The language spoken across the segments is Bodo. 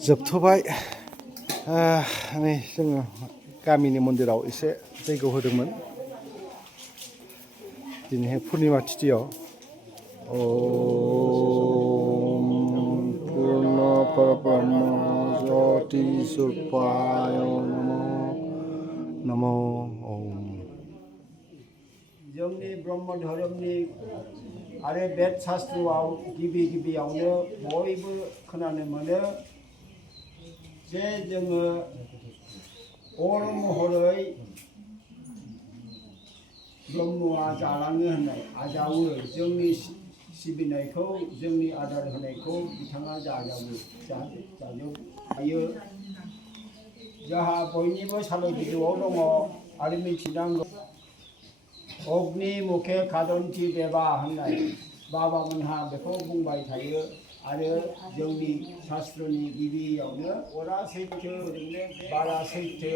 जोबथ'बाय नै जोङो गामिनि मन्दिराव एसे जैग' होदोंमोन दिनैहाय पुर्निमा तिथियाव ओम पूर्ण परब्रह्म ज्योति स्वरूपाय नमो ओम जोंनि ब्रह्म धोरोमनि आरो बेद शास्त्रआव गिबियावनो बयबो खोनानो मोनो जे जोङो अर महरै ब्रह्मआ जालाङो होननाय आजावो जोंनि सिबिनायखौ जोंनि आदार होनायखौ बिथाङा जाजोबो जोंहा बयनिबो सालाय बिजौआव दङ आरो मिथिनांगौ अग्नि मुखे खादन्ति देवा होननाय बाबामोनहा बेखौ बुंबाय थायो आरो जोंनि शास्त्रनि गिबियावनो अरा सैथो बारा सैथो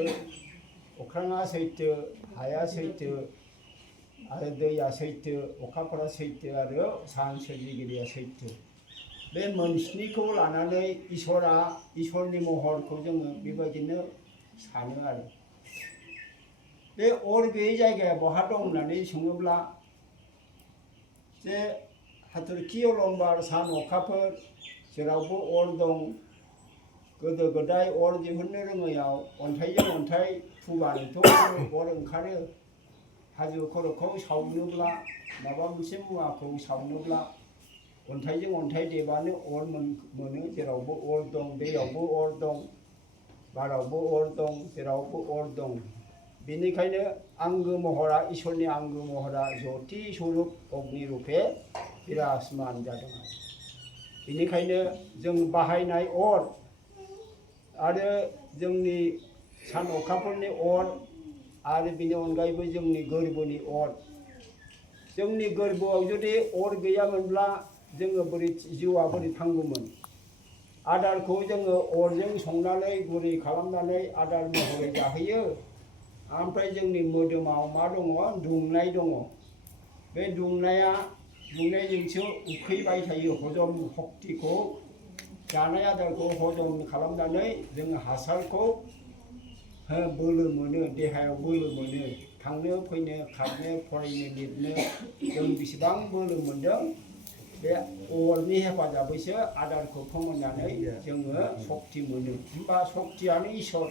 अख्राङा सैथो हाया सैथो आरो दैया सैथो अखाफोरा सैथो आरो सान सोरजिगिरिया सैथो बे मोनस्निखौ लानानै इसोरनि महरखौ जोङो बेबायदिनो सानो आरो बे अर गैयै जायगाया बहा दं होननानै सोङोब्ला जे हाथरखि अलंबार सान अखाफोर जेरावबो अर दं गोदो गोदाय अर दिहुननो रोङैयाव अन्थाइजों अन्थाइ फुबानोथ' अर ओंखारो हाजो खर'खौ सावनोब्ला माबा मोनसे मुवाखौ सावनोब्ला अन्थाइजों अन्थाइ देबानो अर मोनो जेरावबो अर दं दैयावबो अर दं बारावबो अर दं जेरावबो अर दं बेनिखायनो आंगो महरा इसोरनि आंगो महरा ज्योति स्वरूप अग्नि रूपे बिराजमान जादों बेनिखायनो जों बाहायनाय अर आरो जोंनि सान अखाफोरनि अर आरो बिनि अनगायैबो जोंनि गोरबोनि अर जोंनि गोरबोआव जुदि अर गैयामोनब्ला जोङो जिउआ बोरै थांगौमोन आदारखौ जोङो अरजों संनानै गुरै खालामनानै आदार महरै जाहोयो ओमफ्राय जोंनि मोदोमाव मा दङ दुंनाय दङ बे दुंनायजोंसो उखैबाय थायो हजम सक्तिखौ जानाय आदारखौ हजम खालामनानै जोङो हासारखौ बोलो मोनो देहायाव बोलो मोनो थांनो फैनो खारनो फरायनो लिरनो जों बेसेबां बोलो मोनदों बे अरनि हेफाजाबैसो आदारखौ फोमोननानै जोङो सक्ति मोनो होमबा सक्तियानो इसोर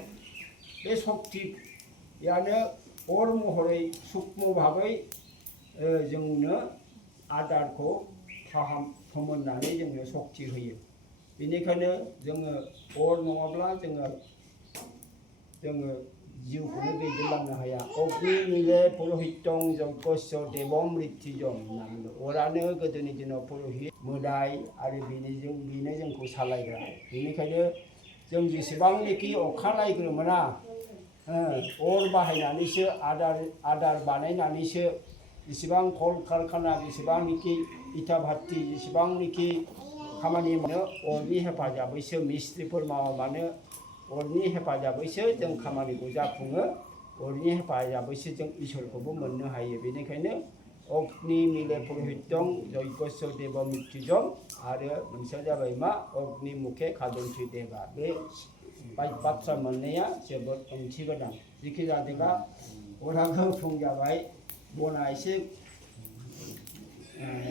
बे सक्तियानो अर महरै सुक्ष्म भाबै जोंनो आदारखौ फोमोननानै जोंनो सक्ति होयो बेनिखायनो जोङो अर नङाब्ला जोङो जिउखौनो दैदेनलांनो हाया अग्नि मिले पुरहितं यज्ञस्य देवं मृत्युजं होननानै अरानो गोदोनि दिनाव पुरहित मोदाय आरो बेनो जोंखौ सालायग्रा बेनिखायनो जों जेसेबांनोखि अखा नायग्रो मोना अर बाहायनानैसो आदार बानायनानैसो जेसेबां कल कारखाना जेसेबांनोखि इटा भाट्टी जेसेबांनोखि खामानि मावनो अरनि हेफाजाबैसो मिस्ट्रिफोर मावा मानो अरनि हेफाजाबैसो जों खामानिखौ जाफुङो अरनि हेफाजाबैसो जों इसोरखौबो मोननो हायो बेनिखायनो अग्नि मिले पुरहितं यज्ञस्य देव मृत्युजं आरो मोनसेया जाबाय मा अग्नि मुखे खादन्ति देवा बे बाथ्रा मोननाया जोबोद ओंथि गोनां जेखि जादोंबा अरा गोख्रों जाबाय बना एसे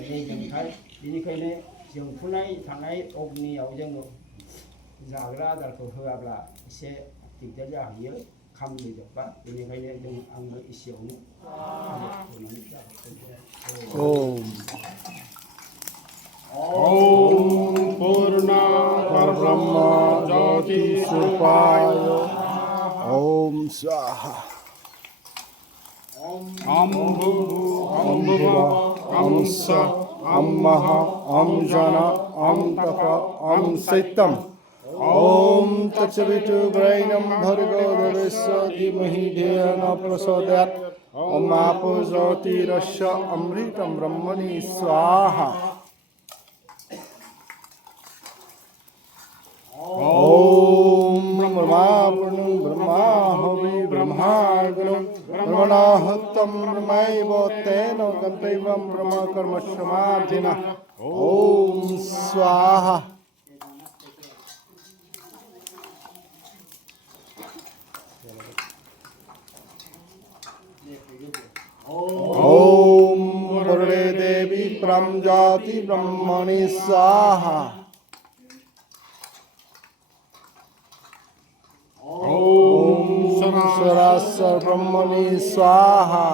रेजेंथार बेनिखायनो जोंफुनाय थानाय अग्नियाव जोङो जाग्रा आदारखौ होआब्ला एसे दिगदार जाहैयो खामजोबबा बेनिखायनो जों आङो एसेयावनो ओम पूर्ण परब्रह्म ज्योति स्वरूपाय ओम स्वाहा ओम भुवः ओम स्वः ओम महा ओम जन ओम तप ओम सैत्यम् ओम तत्सवितुर्वरेण्यं भर्गो देवस्य धीमहि धियो न प्रचोदयात् ओम आपो ज्योतिरस्य अमृतं ब्रह्मणि स्वाहा ओम ब्रह्मा पूर्णं ब्रह्मा हवि ब्रह्माग्नं ब्रह्मणाहुतं ब्रह्मैव तेन गन्तव्यं ब्रह्म कर्म समाधिना ओम स्वाहा जाति ब्रह्मणि स्वाहा ओम सरासर ब्रह्मणि स्वाहा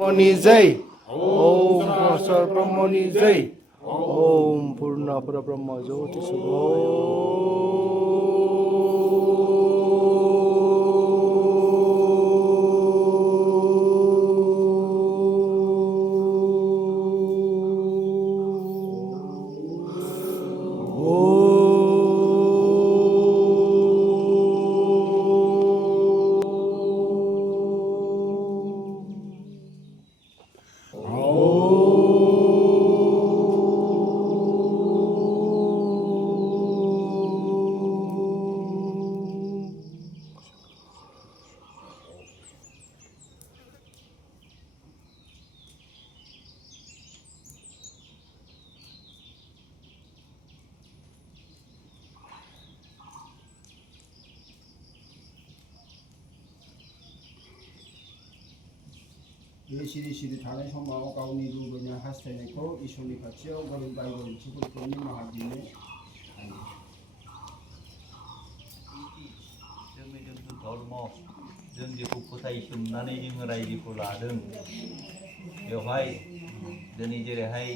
ब्रह्मणि जय ओम सरासर ब्रह्मणि जय ओम पूर्ण परब्रह्म ज्योति 이 시리 다른 성마와 가운데 누구냐 하스테네코 이쇼니 같이요 거린 바이블 지구 돈이 마하디네 जोंनि जिथु धर्म जों जेखौ फोथायसोमनानै जोङो रायजोखौ लादों बेवहाय दिनै जेरैहाय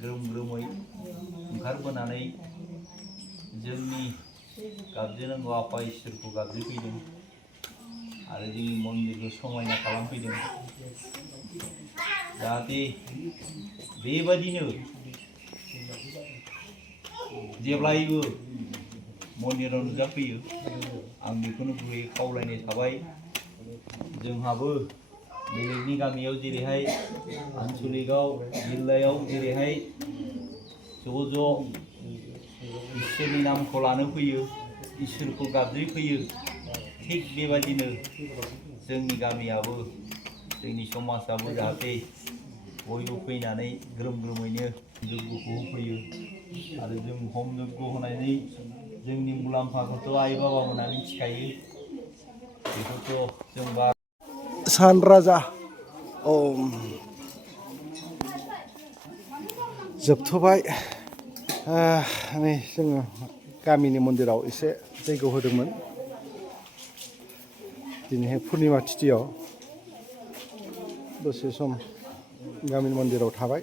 ग्रोम ग्रोमै ओंखारबोनानै जोंनि गाबज्रिनांगौ आफा इसोरखौ गाबज्रिफैदों आरो जोंनि मन्दिरखौ समायना खालामफैदों जाहाथे बेबादिनो जेब्लायबो मन्दिराव नुजाफैयो आं बेखौनो गुबैयै खावलायनाय थाबाय जोंहाबो बेलेगनि गामियाव जेरैहाय आन्चलिकआव जिल्लायाव जेरैहाय ज' इसोरनि नामखौ लानो फैयो इसोरखौ गाबज्रिफैयो थिग बेबादिनो जोंनि गामियाबो जोंनि समाजाबो जाहाथे बयबो फैनानै ग्रोम ग्रोमैनो जग्यखौ होफैयो आरो जों हम जग्य होनानै जोंनि मुलाम्फाखौथ' आइ बाबामोना मिथिखायो बेखौथ' जों सान राजा ओम जोबथ'बाय नै जोङो गामिनि मन्दिराव एसे जैग' होदोंमोन दिनैहाय पुर्निमा तिथियाव दसे सम गामिनि मन्दिराव थाबाय